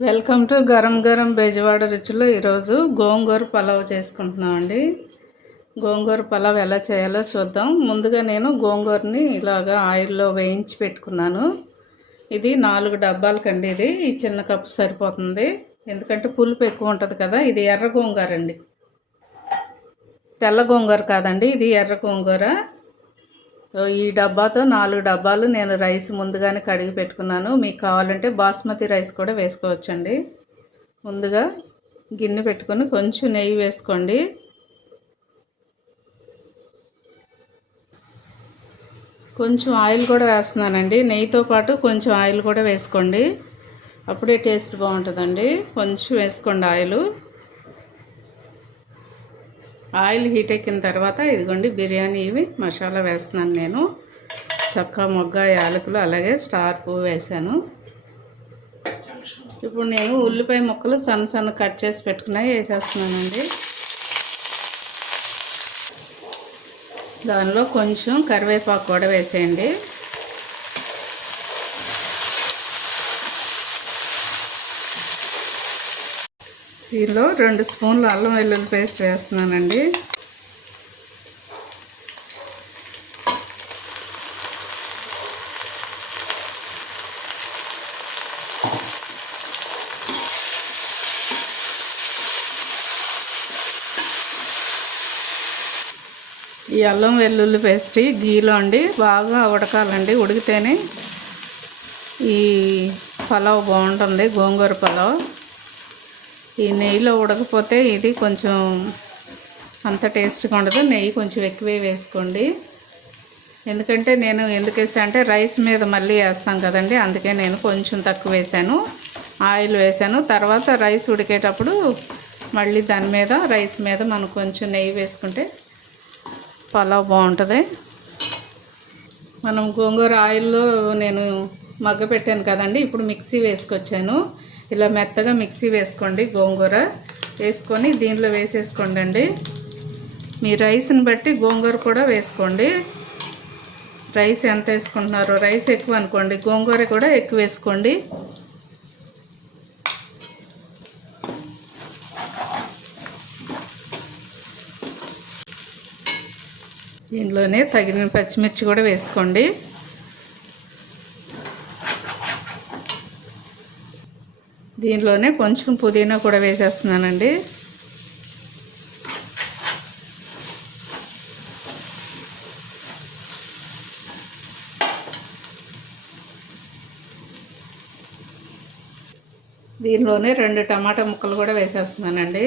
Welcome to garam garam Bezawada రుచులు. ఈరోజు గోంగూర పలావ్ చేసుకుంటున్నామండి. గోంగూర పలావ్ ఎలా చేయాలో చూద్దాం. ముందుగా నేను గోంగూరని ఇలాగా ఆయిల్లో వేయించి పెట్టుకున్నాను. ఇది 4 డబ్బాలకండి. ఇది ఈ చిన్న కప్పు సరిపోతుంది, ఎందుకంటే పులుపు ఎక్కువ ఉంటుంది కదా. ఇది ఎర్ర గోంగూర అండి, తెల్ల గోంగూర కాదండి, ఇది ఎర్ర గోంగూర. ఈ డబ్బాతో 4 డబ్బాలు నేను రైస్ ముందుగానే కడిగి పెట్టుకున్నాను. మీకు కావాలంటే బాస్మతి రైస్ కూడా వేసుకోవచ్చండి. ముందుగా గిన్నె పెట్టుకొని కొంచెం నెయ్యి వేసుకోండి. కొంచెం ఆయిల్ కూడా వేస్తున్నానండి. నెయ్యితో పాటు కొంచెం ఆయిల్ కూడా వేసుకోండి, అప్పుడే టేస్ట్ బాగుంటుందండి. కొంచెం వేసుకోండి ఆయిల్. ఆయిల్ హీట్ ఎక్కిన తర్వాత ఇదిగోండి బిర్యానీ మసాలా వేస్తున్నాను నేను. చెక్క, మొగ్గ, యాలకులు, అలాగే స్టార్ పువ్వు వేసాను. ఇప్పుడు నేను ఉల్లిపాయ ముక్కలు సన్న సన్న కట్ చేసి పెట్టుకున్నాయి వేసేస్తున్నానండి. దానిలో కొంచెం కరివేపాకు కూడా వేసేయండి. దీనిలో 2 స్పూన్లు అల్లం వెల్లుల్లి పేస్ట్ వేస్తున్నానండి. ఈ అల్లం వెల్లుల్లి పేస్ట్ గీలో అండి బాగా ఉడకాలండి. ఉడికితేనే ఈ పలావ్ బాగుంటుంది, గోంగూర పలావ్. ఈ నెయ్యిలో ఉడకపోతే ఇది కొంచెం అంత టేస్ట్గా ఉండదు. నెయ్యి కొంచెం ఎక్కువే వేసుకోండి, ఎందుకంటే నేను ఎందుకు వేసా అంటే రైస్ మీద మళ్ళీ వేస్తాం కదండి, అందుకే నేను కొంచెం తక్కువ వేసాను. ఆయిల్ వేసాను, తర్వాత రైస్ ఉడికేటప్పుడు మళ్ళీ దాని మీద రైస్ మీద మనం కొంచెం నెయ్యి వేసుకుంటే పలావ్ బాగుంటుంది. మనం గోంగూర ఆయిల్లో నేను మగ్గ పెట్టాను కదండి, ఇప్పుడు మిక్సీ వేసుకొచ్చాను. ఇలా మెత్తగా మిక్సీ వేసుకోండి. గోంగూర వేసుకొని దీనిలో వేసేసుకోండి అండి. మీ రైస్ని బట్టి గోంగూర కూడా వేసుకోండి. రైస్ ఎంత వేసుకుంటున్నారో, రైస్ ఎక్కువ అనుకోండి, గోంగూర కూడా ఎక్కువ వేసుకోండి. దీనిలోనే తగిన పచ్చిమిర్చి కూడా వేసుకోండి. దీనిలోనే కొంచెం పుదీనా కూడా వేసేస్తున్నానండి. దీనిలోనే 2 టమాటా ముక్కలు కూడా వేసేస్తున్నానండి.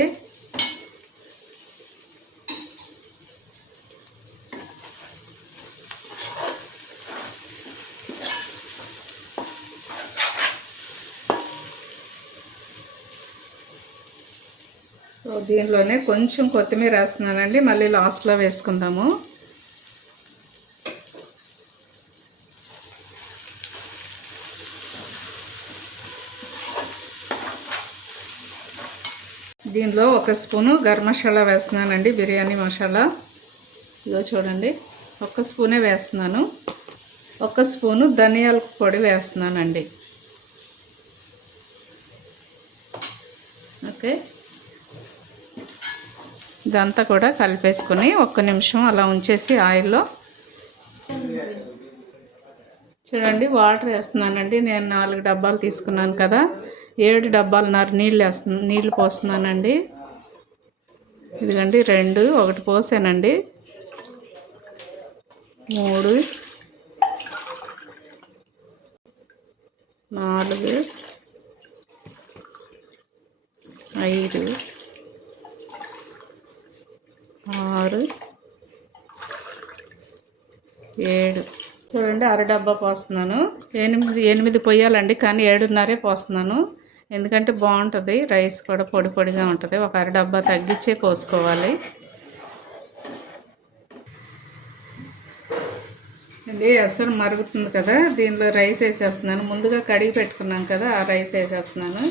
సో దీనిలోనే కొంచెం కొత్తిమీర వేస్తున్నానండి, మళ్ళీ లాస్ట్లో వేసుకుందాము. దీనిలో 1 స్పూను గరం మసాలా వేస్తున్నానండి, బిర్యానీ మసాలా. ఇదో చూడండి, 1 స్పూనే వేస్తున్నాను. 1 స్పూను ధనియాల పొడి వేస్తున్నానండి. ఓకే, ఇదంతా కూడా కలిపేసుకొని 1 నిమిషం అలా ఉంచేసి ఆయిల్లో చూడండి వాటర్ వేస్తున్నానండి. నేను 4 డబ్బాలు తీసుకున్నాను కదా, 7 డబ్బాలున్నర నీళ్ళు పోస్తున్నానండి. ఇదిగండి 2, 1 పోసానండి, 3, 4, 5, 6, 7 చూడండి. 1/2 డబ్బా పోస్తున్నాను. 8 పోయాలండి, కానీ 7:30 పోస్తున్నాను, ఎందుకంటే బాగుంటుంది. రైస్ కూడా పొడి పొడిగా ఉంటుంది. 1/2 డబ్బా తగ్గించే పోసుకోవాలి అండి. ఎసరు మరుగుతుంది కదా, దీనిలో రైస్ వేసేస్తున్నాను. ముందుగా కడిగి పెట్టుకున్నాం కదా, ఆ రైస్ వేసేస్తున్నాను.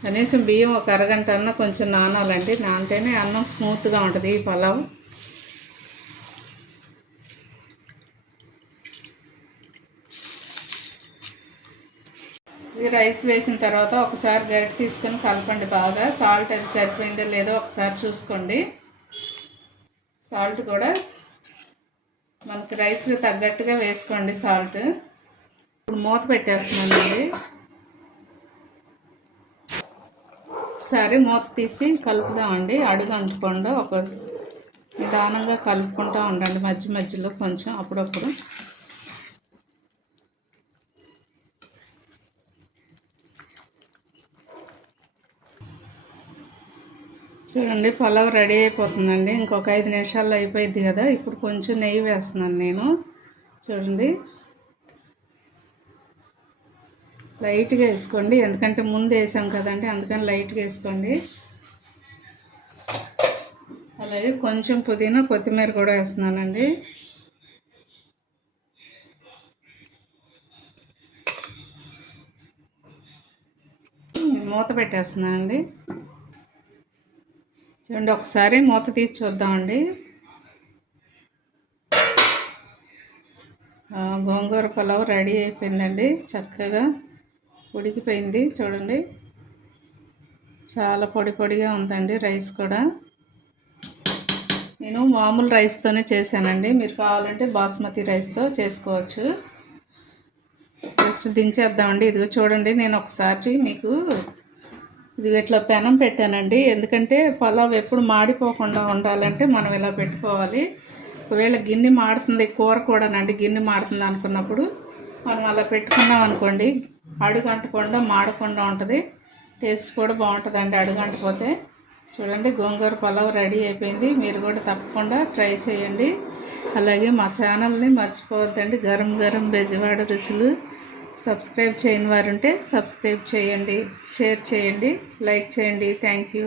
కనీసం బియ్యం 1 అరగంట అన్న కొంచెం నానాలండి, నానితేనే అన్నం స్మూత్గా ఉంటుంది ఈ పలావ్. ఇది రైస్ వేసిన తర్వాత ఒకసారి గరిటె తీసుకొని కలపండి బాగా. సాల్ట్ అది సరిపోయిందో లేదో ఒకసారి చూసుకోండి. సాల్ట్ కూడా మనకి రైస్కి తగ్గట్టుగా వేసుకోండి సాల్ట్. ఇప్పుడు మూత పెట్టేస్తున్నానండి. ఒకసారి మూత తీసి కలుపుదామండి. అడుగు అంటకుండా ఒక నిదానంగా కలుపుకుంటూ ఉండండి మధ్య మధ్యలో కొంచెం అప్పుడప్పుడు. చూడండి పలావ్ రెడీ అయిపోతుందండి. ఇంకొక 5 నిమిషాల్లో అయిపోయింది కదా. ఇప్పుడు కొంచెం నెయ్యి వేస్తున్నాను నేను. చూడండి లైట్గా వేసుకోండి, ఎందుకంటే ముందు వేసాం కదండి, అందుకని లైట్గా వేసుకోండి. అలాగే కొంచెం పుదీనా కొత్తిమీర కూడా వేస్తున్నానండి. మూత పెట్టేస్తున్నానండి. చూడండి ఒకసారి మూత తీసి చూద్దామండి. గోంగూర పలావ్ రెడీ అయిపోయిందండి. చక్కగా ఉడికిపోయింది. చూడండి చాలా పొడి పొడిగా ఉందండి. రైస్ కూడా నేను మామూలు రైస్తోనే చేశానండి. మీరు కావాలంటే బాస్మతి రైస్తో చేసుకోవచ్చు. జస్ట్ దించేద్దామండి. ఇదిగో చూడండి, నేను ఒకసారి మీకు ఇది ఇట్లా పెనం పెట్టానండి. ఎందుకంటే పలావ్ ఎప్పుడు మాడిపోకుండా ఉండాలంటే మనం ఇలా పెట్టుకోవాలి. ఒకవేళ గిన్నె మాడుతుంది, కూర కూడానండి గిన్నె మాడుతుంది అనుకున్నప్పుడు మనం అలా పెట్టుకున్నాం అనుకోండి, అడుగంటకుండా మాడకుండా ఉంటుంది. టేస్ట్ కూడా బాగుంటుందండి అడుగంటపోతే. చూడండి గోంగూర పలావ్ రెడీ అయిపోయింది. మీరు కూడా తప్పకుండా ట్రై చేయండి. అలాగే మా ఛానల్ని మర్చిపోవద్దండి. గరం గరం బెజవాడ రుచులు. సబ్స్క్రైబ్ చేయని వారు ఉంటే సబ్స్క్రైబ్ చేయండి, షేర్ చేయండి, లైక్ చేయండి. Thank you.